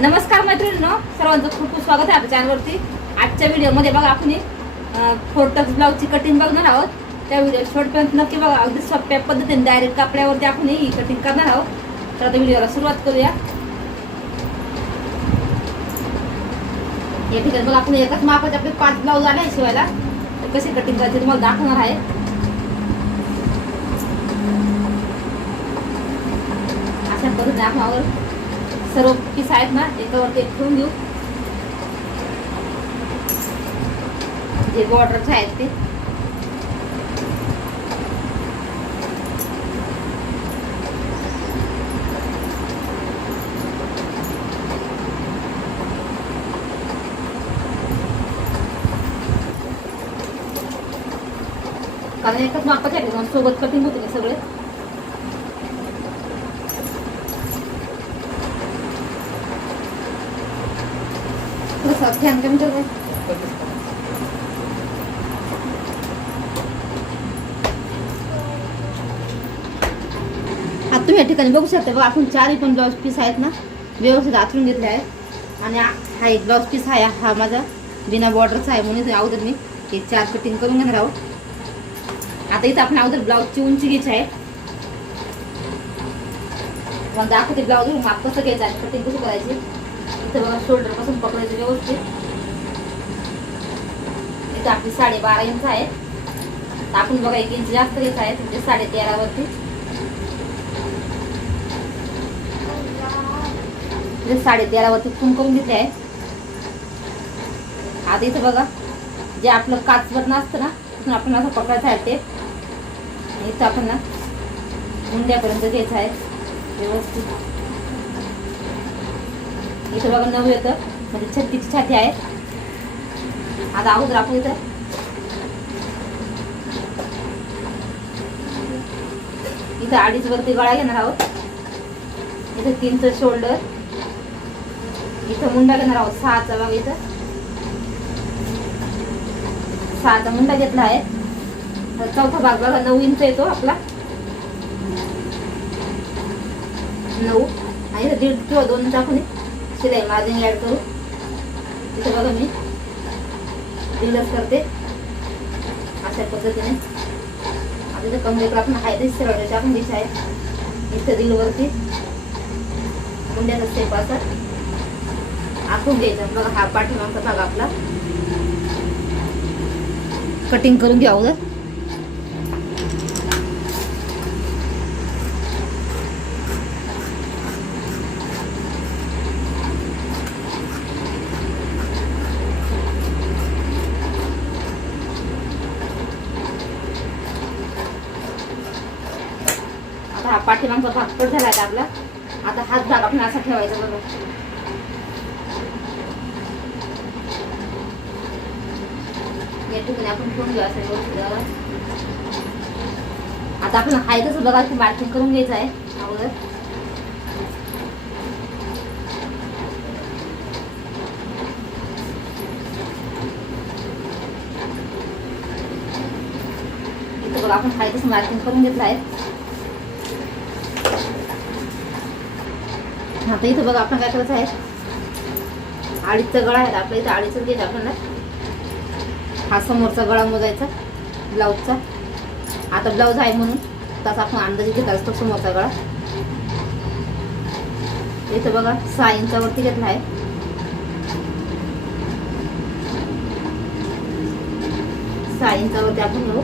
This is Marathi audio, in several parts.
नमस्कार मैत्रिणींनो सर्वांचं खूप खूप स्वागत आहे आपल्या चॅनलवरती. आजच्या व्हिडिओमध्ये बघा आपण फोटक्स ब्लाऊजची कटिंग बघणार आहोत. त्या व्हिडिओ शॉर्टपर्यंत नक्की बघा अगदी सोप्या पद्धतीने डायरेक्ट कपड्यावरती आपण ही कटिंग करणार आहोत. तर आता व्हिडिओला सुरुवात करूया. या ठिकाणी बघा आपण एकाच मापाचे आपले पाच ब्लाऊज आले आहे शिवायला. तर कशी कटिंग करायचे तुम्हाला दाखवणार आहे. अशा करून आपण सर्व पीस आहेत ना एकावरती एक ठेवून घेऊ जे बॉर्डरचे आहेत ते. कारण एकच मापाचे सोबत कटिंग होते सगळे. थोडंसं फॅन कमी आता तुम्ही या ठिकाणी बघू शकता बघा आपण चारही पण ब्लाऊज पीस आहेत ना व्यवस्थित आथरून घेतले आहेत. आणि हा एक ब्लाऊज पीस आहे हा माझा बिना बॉर्डरचा आहे म्हणून अगोदर मी हे चार कटिंग करून घेणार आहोत. आता इथं आपण अगोदर ब्लाऊजची उंची घ्यायची आहे. मग दाखवते ब्लाऊज माप कसं घ्यायचं आहे कटिंग कसं करायची. इथं बघा शोल्डरपासून पकडायचं व्यवस्थित. इथं आपली साडे बारा इंच आहे आपण बघा एक इंच जास्त घेत आहे म्हणजे साडे तेरावरती म्हणजे साडे तेरावरती खून करून घेतले आहे आता इथं बघा जे आपलं काच बटन असतं ना तिथून आपण असं पकडायचं आहे ते. इथं आपण ना मुंड्यापर्यंत घ्यायचं आहे. व्यवस्थित. इथं बघा नऊ येतं. म्हणजे छत्तीची छाती आहे आता अगोदर आपण इथं इथं अडीच वरती गळा घेणार आहोत. इथं तीनचं शोल्डर इथं मुंडा घेणार आहोत. सहाचा बघा इथं. सहाचा मुंडा घेतला आहे. तर चौथा भाग बघा नऊ इंच येतो आपला. नऊ. आणि इथं दीड किंवा दोन इंच शिलाई मार्जिन ऍड करू. तिथं बघा मी. दीडच करते. अशा पद्धतीने. आता जर कमरेकडे आपण आहे ते सरळ टाकून घ्यायचे आहे इथं दिलवरती कुंड्याचा स्टेप असा. आखून घ्यायचा. बघा हा पाठीमागचा भाग आपला. कटिंग करून घ्या अगोदर आता हा पाठीमागचा भाग कट झाला आहे आपला. आता हात भाग आपण असा ठेवायचा बघा. या ठिकाणी आपण ठेवून घेऊ असं आता आपण हाय तसं बघा की मार्किंग करून घ्यायचं आहे. अगोदर. इथं बघा आपण हाय तसं मार्किंग करून घेतलं आहे. आता इथं बघा आपण काय करायचं आहे? अडीचचा गळा आहे आपल्या इथं अडीचच घ्यायचं आपल्याला हा समोरचा गळा मोजायचा ब्लाऊजचा. आता ब्लाऊज आहे म्हणून तसा आपण अंदाजे घेत असतो समोरचा गळा. इथं बघा सहा इंचावरती घेतला आहे. सहा इंचावरती आपण घेऊ.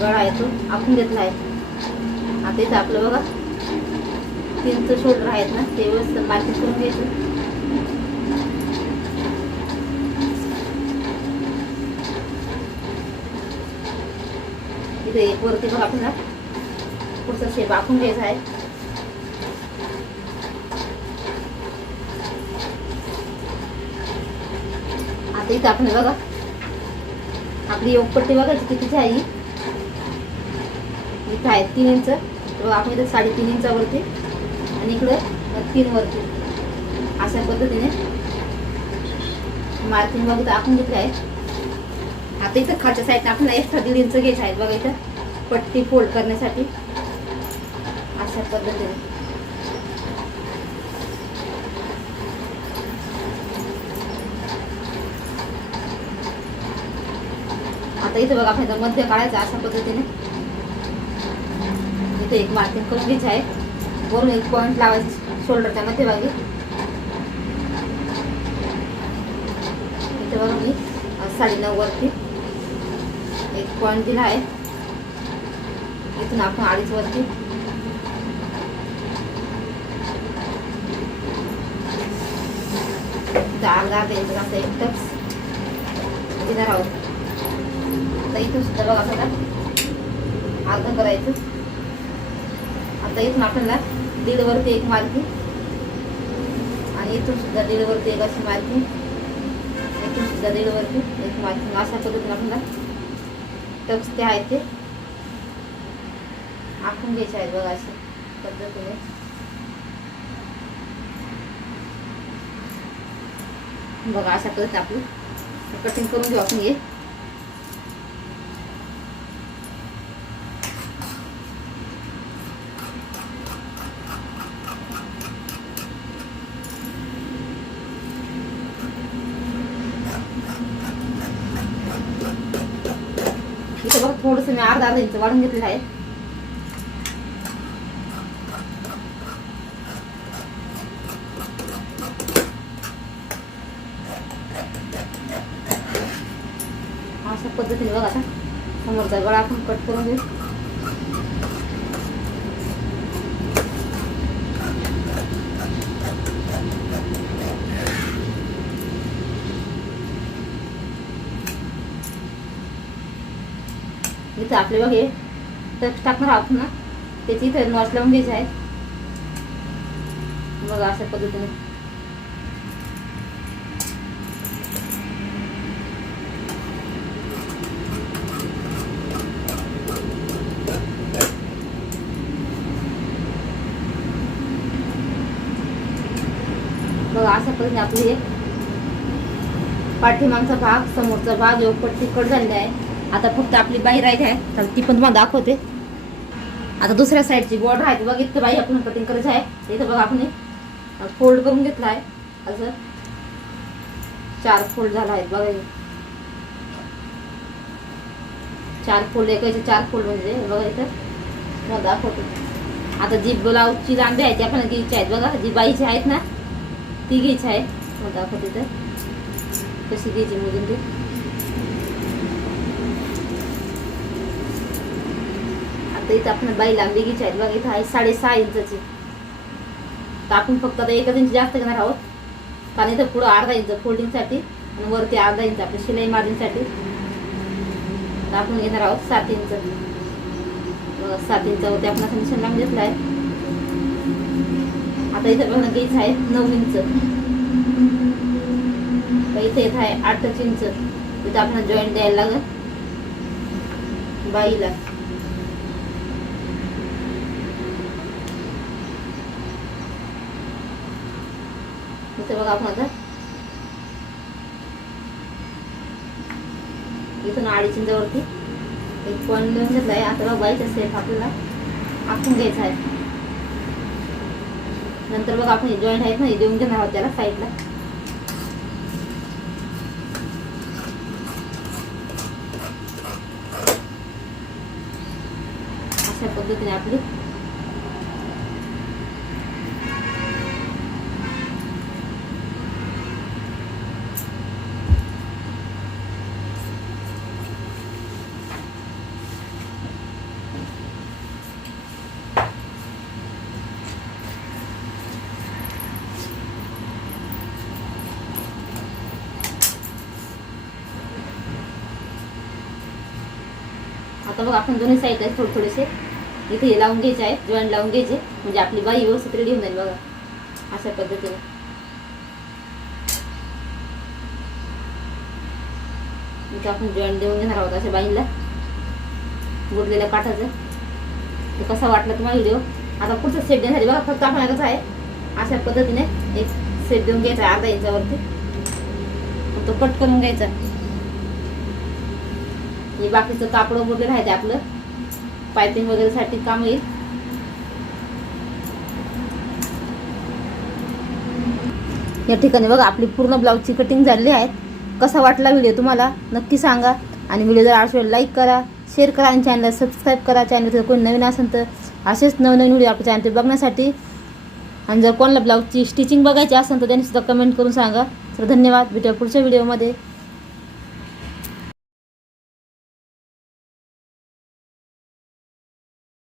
गळा आहे तो आपण घेतला आहे. आता इथं आपलं बघा तीनचं शोल्डर आहेत ना ते व्यवस्थित मार्केट करून घ्यायचं. इथे एक वरती बघा आपल्याला पुढचा शेप आखून घ्यायचा आहे. आता इथं आपण बघा. आपली योगपट्टी बघायची कितीची आहे? इथं आहे तीन इंच. आपण इथं साडेतीन इंचावरती आणि इकडं तीन वरती. अशा पद्धतीने मार्किंग बघा आपण घेतले आहे आता इथं खाच्या साईडनं आपण एक्स्ट्रा दीड इंच घेत आहेत बघा इथं. पट्टी फोल्ड करण्यासाठी. अशा पद्धतीने. आता इथं बघा फायदा मध्य काढायचा अशा पद्धतीने. इथे एक मार्किंग करून घ्यायचं आहे. वरून एक पॉईंट लावायचं शोल्डरच्या मध्यभागी. इथे बघा मी साडे नऊ वरती. एक पॉईंट दिला आहे. इथून आपण अडीच वरती. इथं अर्धा अर्धा इंच असं एक टक्स देणार आहोत आता इथून सुद्धा बघा आता अर्ध करायचं. आता इथून आपल्याला दीड वरती एक मालकी आणि इथून सुद्धा दीड वरती एक अशी मालकी इथून सुद्धा दीड वरती एक मालकी अशा पद्धतीने आपल्याला टक्स ते आहेत ते. आखून घ्यायचे आहेत बघा असे पद्धतीने. बघा अशा पद्धतीने आपली. कटिंग करून घेऊ आपण हे इथे बघा थोडंसं मी अर्धा अर्धा इंच वाढून घेतलेलं आहे. अशा पद्धतीने बघा आता. समोरचा गळा आपण कट करून घेऊ. इथं आपले बघ हे. टाकणार आहोत ना? त्याची इथं नॉच लावून घ्यायचं आहे बघा अशा पद्धतीने. बघा अशा पद्धतीने आपली हे पाठीमागचा भाग समोरचा भाग योगपट्टी तिखट झालेला आहे आता फक्त आपली बाई राहिली आहे. तर ती पण तुम्हाला दाखवते. आता दुसऱ्या साईडची बॉर्डर आहे ती बघ इथं बाई आपण कटिंग करायचं आहे. इथं बघा आपण फोल्ड करून घेतला आहे. असं. चार फोल्ड झाला आहे बघा चार फोल्ड एकाचे चार फोल्ड म्हणजे बघा इथं. मग दाखवते. आता जी ब्लाऊजची लांबी आहे ती आपण घ्यायची आहेत बघा. जी बाईची आहेत ना ती घ्यायची आहे. मग दाखवते तर कशी घ्यायची मोजून ते. आता इथं आपण बाई लांबी घ्यायची आहेत. बघा इथं आहे साडेसहा इंचाची. तर आपण फक्त आता एकच इंच जास्त घेणार आहोत. कारण इथं पुढं अर्धा इंच फोल्डिंगसाठी आणि वरती अर्धा इंच आपल्या शिलाई मार्जिनसाठी. तर आपण घेणार आहोत सात इंच. सात इंचावरती आपण असं मिशन लावून घेतलं आहे आता इथं बघा घ्यायचं आहे नऊ इंच. इथे येत आहे आठच इंच. इथं आपण जॉईंट द्यायला लागत बाईला. इथं बघा आपण आता. इथून अडीच इंचावरती. एक पॉईंट लिहून घेतला आहे आता बघा बाईचा सेफ आपल्याला आखून घ्यायचा आहे. नंतर बघा आपण जॉईंट आहेत ना हे देऊन घेणार आहोत त्याला साईडला अशा पद्धतीने आपली आता बघ आपण दोन्ही साईड आहेत थोडे थोडेसे. इथे हे लावून घ्यायचे आहे जॉईंट लावून घ्यायचे. म्हणजे आपली बाई व्यवस्थित रेडी होऊन जाईल बघा. अशा पद्धतीने. इथे आपण जॉईंट देऊन घेणार आहोत अशा बाईला. बुडलेल्या काठाचं तर कसा वाटला तुम्हाला व्हिडिओ आता पुढचा सेट देणार बघा फक्त आपण कसं आहे अशा पद्धतीने एक सेट देऊन घ्यायचा आहे अर्धा इंचावरती. मग तो कट करून घ्यायचा. हे बाकीचं कापड वगैरे राहते आपलं. पायपिंग वगैरे साठी काम येईल. या ठिकाणी बघा आपली पूर्ण ब्लाऊजची कटिंग झालेली आहे. कसा वाटला व्हिडिओ तुम्हाला? नक्की सांगा. आणि व्हिडिओ जर आवडला लाईक करा शेअर करा आणि चॅनलला सबस्क्राईब करा. चॅनल जर कोणी नवीन असेल तर असेच नवनवीन व्हिडिओ आपल्या चॅनल बघण्यासाठी. आणि जर कोणाला ब्लाऊजची स्टिचिंग बघायची असेल तर त्यांनी सुद्धा कमेंट करून सांगा. तर धन्यवाद. भेटूया पुढच्या व्हिडिओमध्ये.